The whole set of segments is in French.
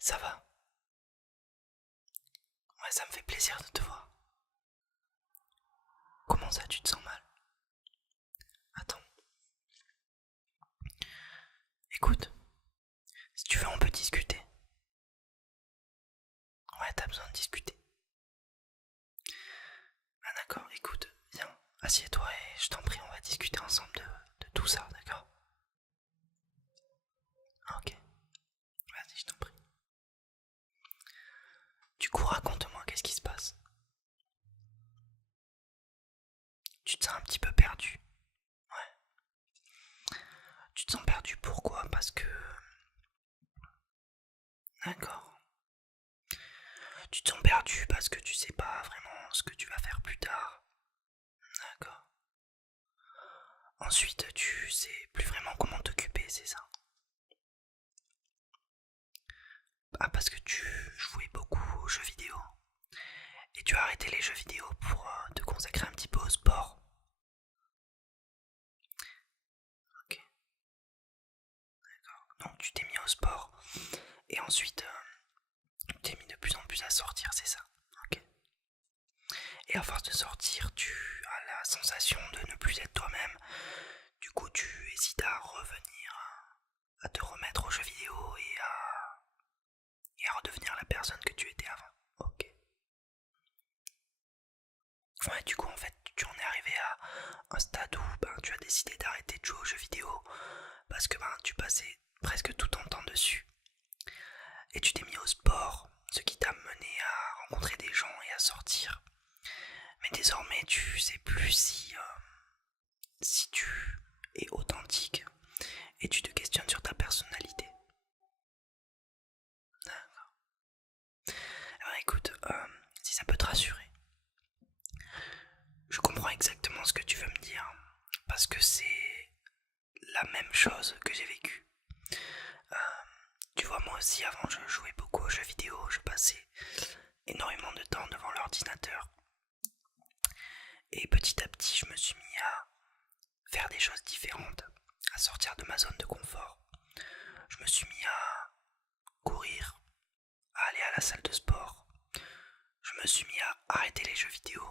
Ça va? Ouais, ça me fait plaisir de te voir. Comment ça, tu te sens mal? Attends, écoute, si tu veux, on peut discuter. Ouais, t'as besoin de discuter. Ah d'accord, écoute, viens, assieds-toi et je t'en prie, on va discuter ensemble de tout ça, d'accord? Ah, ok, vas-y, je t'en prie. Du coup, raconte-moi, qu'est-ce qui se passe? Tu te sens un petit peu perdu? Ouais. Tu te sens perdu pourquoi? Parce que... D'accord. Tu te sens perdu parce que tu sais pas vraiment ce que tu vas faire plus tard. D'accord. Ensuite, tu sais plus vraiment comment t'occuper, c'est ça? Ah, parce que tu jouais beaucoup aux jeux vidéo. Et tu as arrêté les jeux vidéo pour te consacrer un petit peu au sport. Ok, donc tu t'es mis au sport. Et ensuite, tu t'es mis de plus en plus à sortir, c'est ça? Ok. Et à force de sortir, tu as la sensation de ne plus être toi-même. Du coup, tu hésites à revenir, à te remettre aux jeux vidéo et à redevenir la personne que tu étais avant. Ok. Ouais, du coup, en fait, tu en es arrivé à un stade où tu as décidé d'arrêter de jouer aux jeux vidéo parce que tu passais presque tout ton temps dessus. Et tu t'es mis au sport, ce qui t'a mené à rencontrer des gens et à sortir. Mais désormais, tu sais plus si tu es authentique et tu te questionnes sur ta personnalité. Alors écoute, si ça peut te rassurer, je comprends exactement ce que tu veux me dire parce que c'est la même chose que j'ai vécu. Tu vois, moi aussi, avant, je jouais beaucoup aux jeux vidéo, je passais énormément de temps devant l'ordinateur. Et petit à petit, je me suis mis à faire des choses différentes, à sortir de ma zone de confort. Je me suis mis à courir, à aller à la salle de sport. Je me suis mis à arrêter les jeux vidéo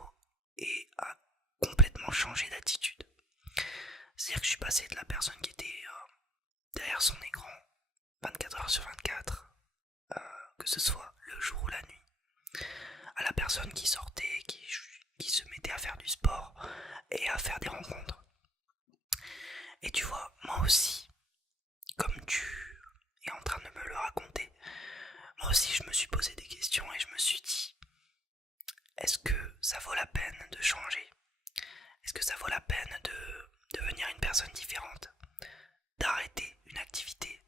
et à complètement changer d'attitude. C'est-à-dire que je suis passé de la personne qui était derrière son écran 24 heures sur 24, que ce soit le jour ou la nuit, à la personne qui sortait, qui se mettait à faire du sport et à faire des rencontres. Et tu vois, moi aussi, comme tu es en train de me le raconter, moi aussi je me suis posé des questions et je me suis dit, est-ce que ça vaut la peine de changer? Est-ce que ça vaut la peine de devenir une personne différente? D'arrêter une activité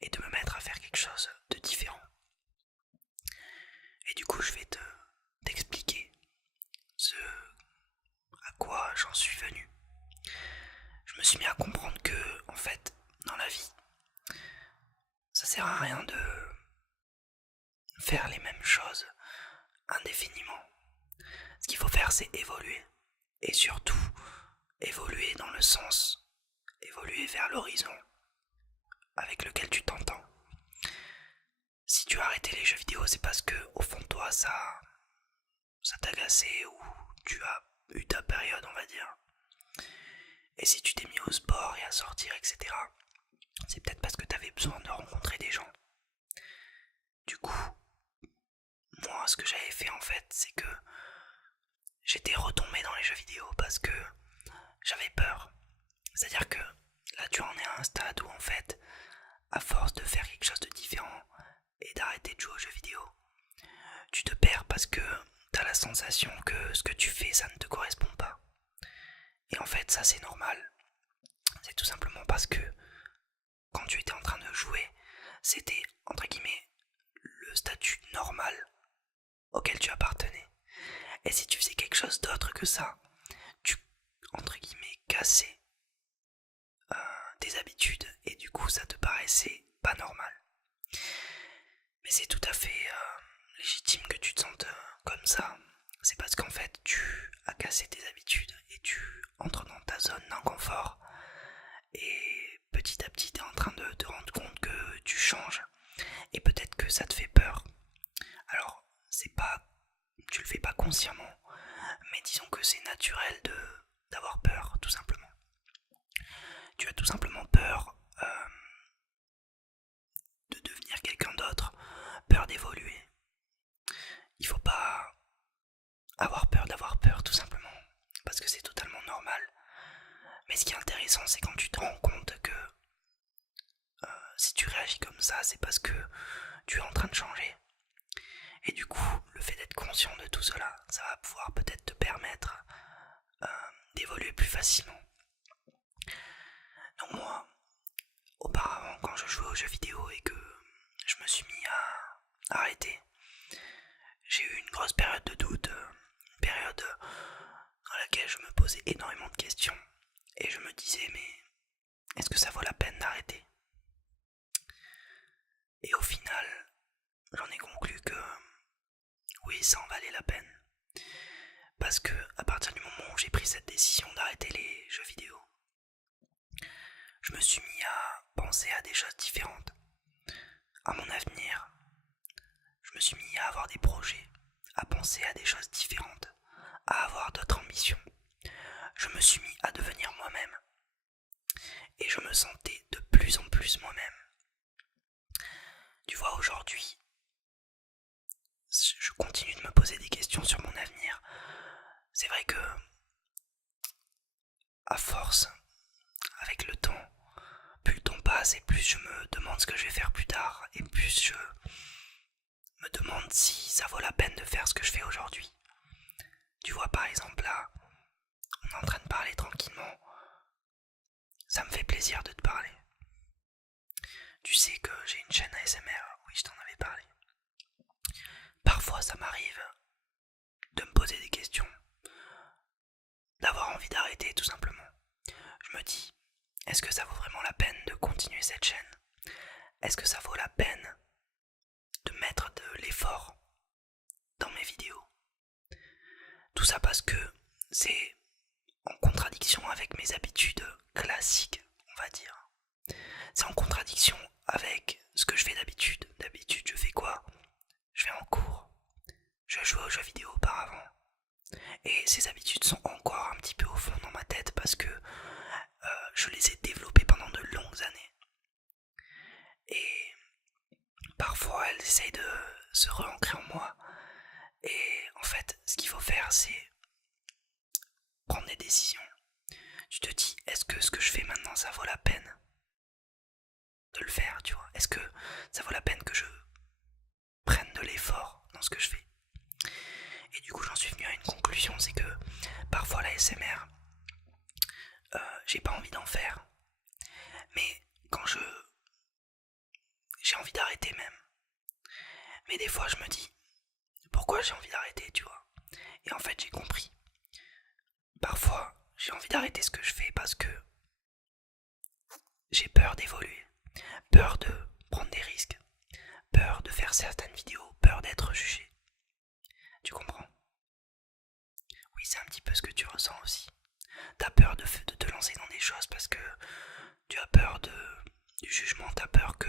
et de me mettre à faire quelque chose de différent? Et du coup je vais t'expliquer ce à quoi j'en suis venu. Je me suis mis à comprendre que, en fait, dans la vie, ça sert à rien de faire les mêmes choses indéfiniment. Ce qu'il faut faire, c'est évoluer. Et surtout, évoluer dans le sens, évoluer vers l'horizon avec lequel tu t'entends. Si tu as arrêté les jeux vidéo, c'est parce que, au fond de toi, ça t'agaçait ou tu as eu ta période, on va dire. Et si tu t'es mis au sport et à sortir, etc., c'est peut-être parce que tu avais besoin de rencontrer des gens. Du coup, moi, ce que j'avais fait en fait, c'est que j'étais retombé dans les jeux vidéo parce que j'avais peur. C'est-à-dire que là, tu en es à un stade où en fait, à force de faire quelque chose de différent et d'arrêter de jouer aux jeux vidéo, tu te perds parce que t'as la sensation que ce que tu fais, ça ne te correspond pas. Et en fait, ça c'est normal. C'est tout simplement parce que quand tu étais en train de jouer, c'était entre guillemets le statut normal auquel tu appartenais. Et si tu faisais quelque chose d'autre que ça, tu, entre guillemets, cassais tes habitudes et du coup ça te paraissait pas normal. Mais c'est tout à fait légitime que tu te sentes comme ça. C'est parce qu'en fait tu as cassé tes habitudes et tu entres dans ta zone d'inconfort et petit à petit tu es en train de te rendre compte que tu changes et peut-être que ça te fait peur. Alors, tu le fais pas consciemment, mais disons que c'est naturel d'avoir peur, tout simplement. Tu as tout simplement peur de devenir quelqu'un d'autre, peur d'évoluer. Il faut pas avoir peur d'avoir peur, tout simplement, parce que c'est totalement normal. Mais ce qui est intéressant, c'est quand tu te rends compte que si tu réagis comme ça, c'est parce que tu es en train de changer. Et du coup, le fait d'être conscient de tout cela, ça va pouvoir peut-être te permettre d'évoluer plus facilement. Donc moi, auparavant, quand je jouais aux jeux vidéo et que je me suis mis à arrêter, j'ai eu une grosse période de doute, une période dans laquelle je me posais énormément de questions. Et je me disais, mais est-ce que ça vaut la peine d'arrêter? Et au final, j'en ai conclu que oui, ça en valait la peine. Parce que à partir du moment où j'ai pris cette décision d'arrêter les jeux vidéo, je me suis mis à penser à des choses différentes, à mon avenir. Je me suis mis à avoir des projets, à penser à des choses différentes, à avoir d'autres ambitions. Je me suis mis à devenir moi-même. Et je me sentais de plus en plus moi-même. Tu vois, aujourd'hui, je continue de me poser des questions sur mon avenir. C'est vrai que, à force, avec le temps, plus le temps passe et plus je me demande ce que je vais faire plus tard, et plus je me demande si ça vaut la peine de faire ce que je fais aujourd'hui. Tu vois, par exemple, là, on est en train de parler tranquillement. Ça me fait plaisir de te parler. Tu sais que j'ai une chaîne ASMR, oui, je t'en avais parlé. Parfois, ça m'arrive de me poser des questions, d'avoir envie d'arrêter tout simplement. Je me dis, est-ce que ça vaut vraiment la peine de continuer cette chaîne? Est-ce que ça vaut la peine de mettre de l'effort dans mes vidéos? Tout ça parce que c'est en contradiction avec mes habitudes classiques, on va dire. C'est en contradiction avec ce que je fais d'habitude. D'habitude, je fais quoi? Je vais en cours. Je joue aux jeux vidéo auparavant. Et ces habitudes sont encore un petit peu au fond dans ma tête parce que je les ai développées pendant de longues années. Et parfois, elles essayent de se re-ancrer en moi. Et en fait, ce qu'il faut faire, c'est prendre des décisions. Tu te dis, est-ce que ce que je fais maintenant, ça vaut la peine de le faire, tu vois? Est-ce que ça vaut la peine que je prenne de l'effort dans ce que je fais? Et du coup, j'en suis venu à une conclusion, c'est que parfois la SMR, j'ai pas envie d'en faire. Mais quand j'ai envie d'arrêter même. Mais des fois, je me dis, pourquoi j'ai envie d'arrêter, tu vois? Et en fait, j'ai compris. Parfois, j'ai envie d'arrêter ce que je fais parce que j'ai peur d'évoluer, peur de prendre des risques, peur de faire certaines vidéos, peur d'être jugé. Tu comprends? Oui, c'est un petit peu ce que tu ressens aussi. T'as peur de te lancer dans des choses parce que tu as peur du jugement, t'as peur que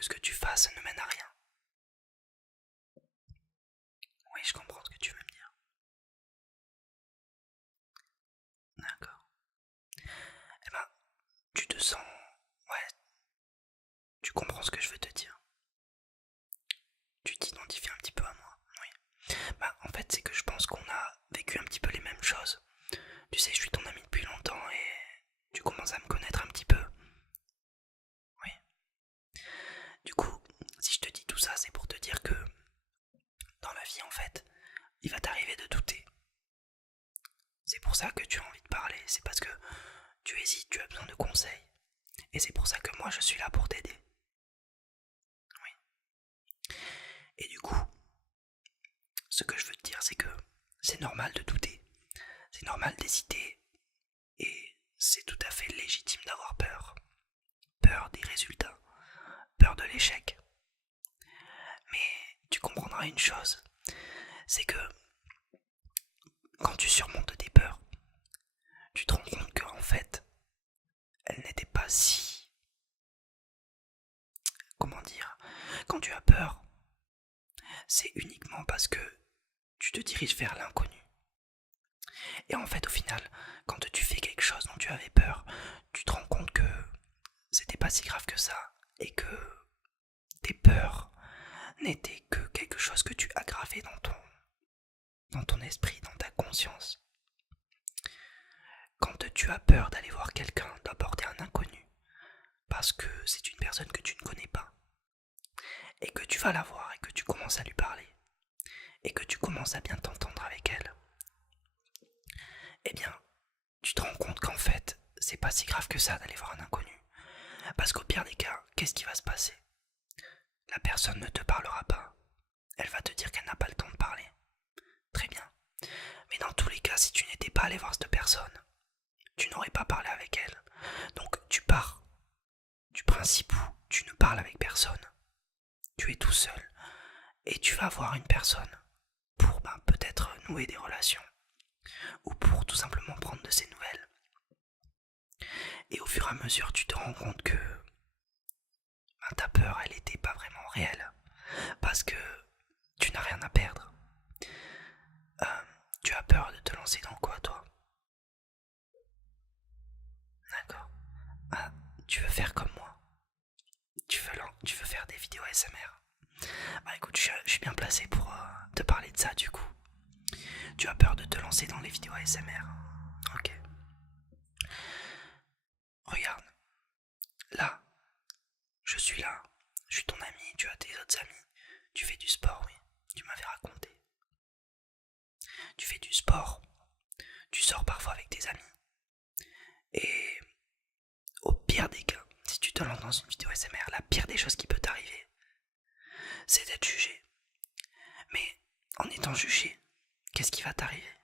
ce que tu fasses ne mène à rien. Oui, je comprends ce que tu veux me dire. D'accord. Eh ben, tu te sens... Ouais, tu comprends ce que je veux te dire. Tu t'identifies un petit peu à moi, oui. Bah, en fait, c'est que je pense qu'on a vécu un petit peu les mêmes choses. Tu sais, je suis ton ami depuis longtemps et tu commences à me connaître un petit peu. Oui. Du coup, si je te dis tout ça, c'est pour te dire que dans la vie, en fait, il va t'arriver de douter. C'est pour ça que tu as envie de parler, c'est parce que tu hésites, tu as besoin de conseils. Et c'est pour ça que moi, je suis là pour t'aider. Oui. Et du coup, ce que je veux te dire, c'est que c'est normal de douter. C'est normal d'hésiter. Et c'est tout à fait légitime d'avoir peur. Peur des résultats. Peur de l'échec. Mais tu comprendras une chose. C'est que quand tu surmontes tes peurs, tu te rends compte qu'en fait, elles n'étaient pas si... Comment dire? Quand tu as peur, c'est uniquement parce que tu te diriges vers l'inconnu. Et en fait, au final, quand tu fais quelque chose dont tu avais peur, tu te rends compte que c'était pas si grave que ça et que tes peurs n'étaient que quelque chose que tu aggravais dans ton esprit, dans ta conscience. Quand tu as peur d'aller voir quelqu'un, d'aborder un inconnu, parce que c'est une personne que tu ne connais pas, et que tu vas la voir et que tu commences à lui parler, et que tu commences à bien t'entendre avec elle, eh bien, tu te rends compte qu'en fait, c'est pas si grave que ça d'aller voir un inconnu. Parce qu'au pire des cas, qu'est-ce qui va se passer? La personne ne te parlera pas. Elle va te dire qu'elle n'a pas le temps de parler. Très bien. Mais dans tous les cas, si tu n'étais pas allé voir cette personne, tu n'aurais pas parlé avec elle. Donc tu pars du principe où tu ne parles avec personne. Tu es tout seul. Et tu vas voir une personne pour peut-être nouer des relations. Ou pour tout simplement prendre de ses nouvelles. Et au fur et à mesure, tu te rends compte que ta peur, elle n'était pas vraiment réelle. Parce que tu n'as rien à perdre. Tu as peur de te lancer dans quoi, toi? D'accord. Ah, tu veux faire comme moi? Tu veux faire des vidéos ASMR? Bah écoute, je suis bien placé pour te parler de ça du coup. Tu as peur de te lancer dans les vidéos ASMR? Ok. Regarde, là, je suis là. Je suis ton ami, tu as tes autres amis. Tu fais du sport, oui. Tu m'avais raconté. Tu fais du sport. Tu sors parfois avec tes amis. Et au pire des cas, si tu te lances dans une vidéo ASMR, la pire des choses qui peut t'arriver, c'est d'être jugé. Mais en étant jugé, qu'est-ce qui va t'arriver?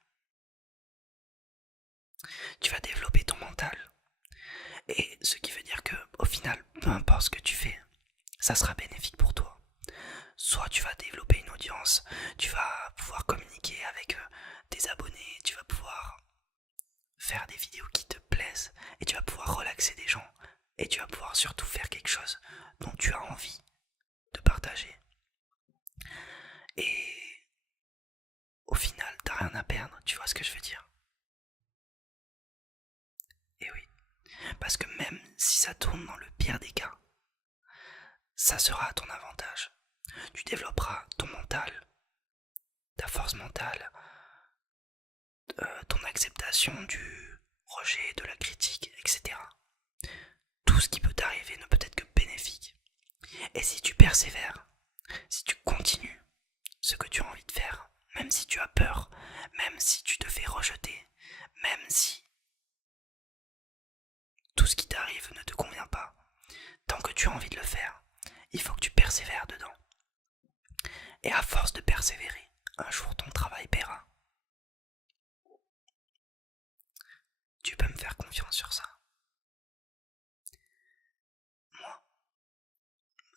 Tu vas développer ton mental. Et ce qui veut dire que, au final, peu importe ce que tu fais, ça sera bénéfique pour toi. Soit tu vas développer une audience, tu vas pouvoir communiquer avec tes abonnés, tu vas pouvoir faire des vidéos qui te plaisent, et tu vas pouvoir relaxer des gens, et tu vas pouvoir surtout faire quelque chose dont tu as envie de partager. Et au final, t'as rien à perdre, tu vois ce que je veux dire? Et oui, parce que même si ça tourne dans le pire des cas, ça sera à ton avantage. Tu développeras ton mental, ta force mentale, ton acceptation du rejet, de la critique, etc. Tout ce qui peut t'arriver ne peut être que bénéfique. Et si tu persévères, si tu continues ce que tu as envie de faire, même si tu as peur, même si tu te fais rejeter, même si tout ce qui t'arrive ne te convient pas, tant que tu as envie de le faire, il faut que tu persévères dedans. Et à force de persévérer, un jour ton travail paiera. Tu peux me faire confiance sur ça. Moi,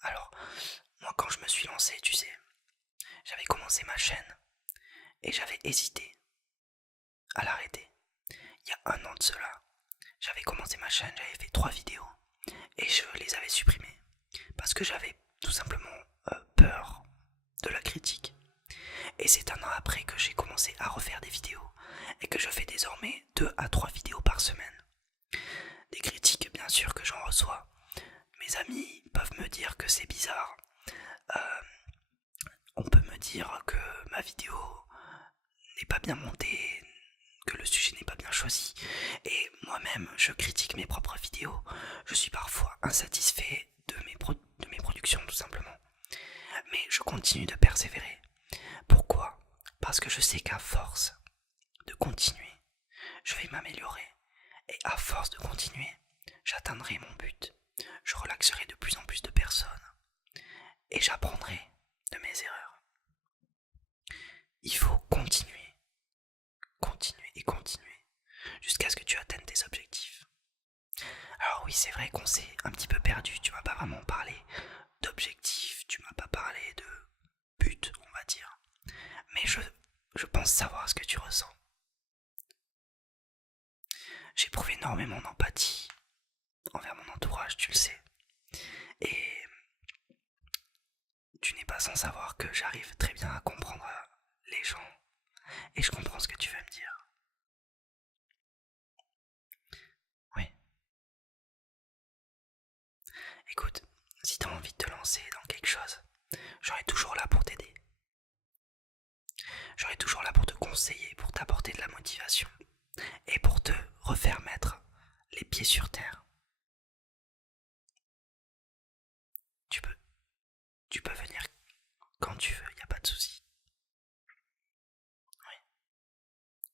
alors, moi quand je me suis lancé, tu sais, j'avais commencé ma chaîne et j'avais hésité à l'arrêter. Il y a un an de cela, j'avais commencé ma chaîne, j'avais fait 3 vidéos et je les avais supprimées parce que j'avais tout simplement peur de la critique. Et c'est un an après que j'ai commencé à refaire des vidéos et que je fais désormais 2 à 3 vidéos par semaine. Des critiques bien sûr que j'en reçois. Mes amis peuvent me dire que c'est bizarre. On peut me dire que ma vidéo n'est pas bien montée, que le sujet n'est pas bien choisi. Et moi-même, je critique mes propres vidéos. Je suis parfois insatisfait de mes productions tout simplement. Mais je continue de persévérer. Pourquoi? Parce que je sais qu'à force de continuer, je vais m'améliorer. Et à force de continuer, j'atteindrai mon but. Je relaxerai de plus en plus de personnes. Et j'apprendrai de mes erreurs. Il faut continuer, continuer et continuer jusqu'à ce que tu atteignes tes objectifs. Alors oui, c'est vrai qu'on s'est un petit peu perdu, tu m'as pas vraiment parlé d'objectifs, tu m'as pas parlé de but, on va dire. Mais je pense savoir ce que tu ressens. J'éprouve énormément d'empathie envers mon entourage, tu le sais. Et pas sans savoir que j'arrive très bien à comprendre les gens et je comprends ce que tu veux me dire. Oui. Écoute, si t'as envie de te lancer dans quelque chose, j'aurai toujours là pour t'aider. J'aurai toujours là pour te conseiller, pour t'apporter de la motivation et pour te refaire mettre les pieds sur terre. Tu peux, tu peux venir quand tu veux, y a pas de souci. Oui.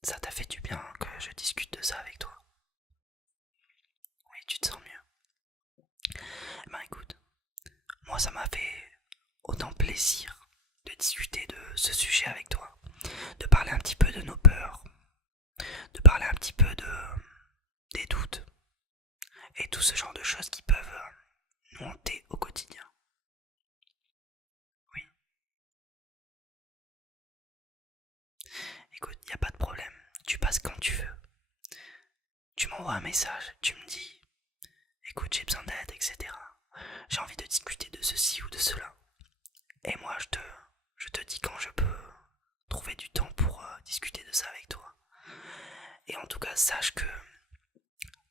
Ça t'a fait du bien que je discute de ça avec toi. Oui, tu te sens mieux. Eh ben écoute, moi ça m'a fait autant plaisir de discuter de ce sujet avec toi, de parler un petit peu de nos peurs, de parler un petit peu des doutes et tout ce genre de choses qui peuvent nous hanter au quotidien. Oui, écoute, y a pas de problème, tu passes quand tu veux. Tu m'envoies un message, tu me dis, écoute, j'ai besoin d'aide, etc. J'ai envie de discuter de ceci ou de cela. Et moi, je te dis quand je peux trouver du temps pour discuter de ça avec toi. Et en tout cas, sache que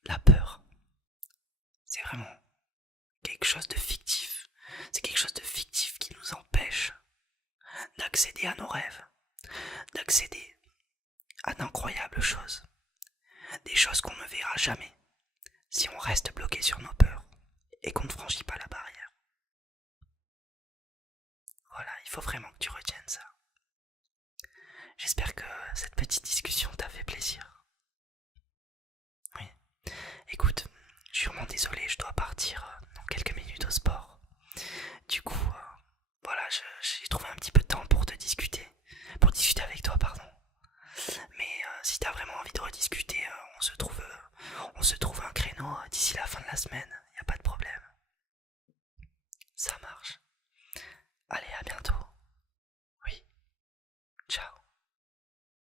la peur, c'est vraiment quelque chose de fictif. C'est quelque chose de fictif qui nous empêche d'accéder à nos rêves, d'accéder à d'incroyables choses. Des choses qu'on ne verra jamais si on reste bloqué sur nos peurs et qu'on ne franchit pas la barrière. Voilà, il faut vraiment que tu retiennes ça. J'espère que cette petite discussion t'a fait plaisir. Oui. Écoute, je suis vraiment désolé, je dois partir dans quelques minutes au sport. Du coup, voilà, j'ai trouvé un petit peu de temps pour pour discuter avec toi, pardon. Mais si t'as vraiment envie de rediscuter, on se trouve un créneau d'ici la fin de la semaine, y a pas de problème.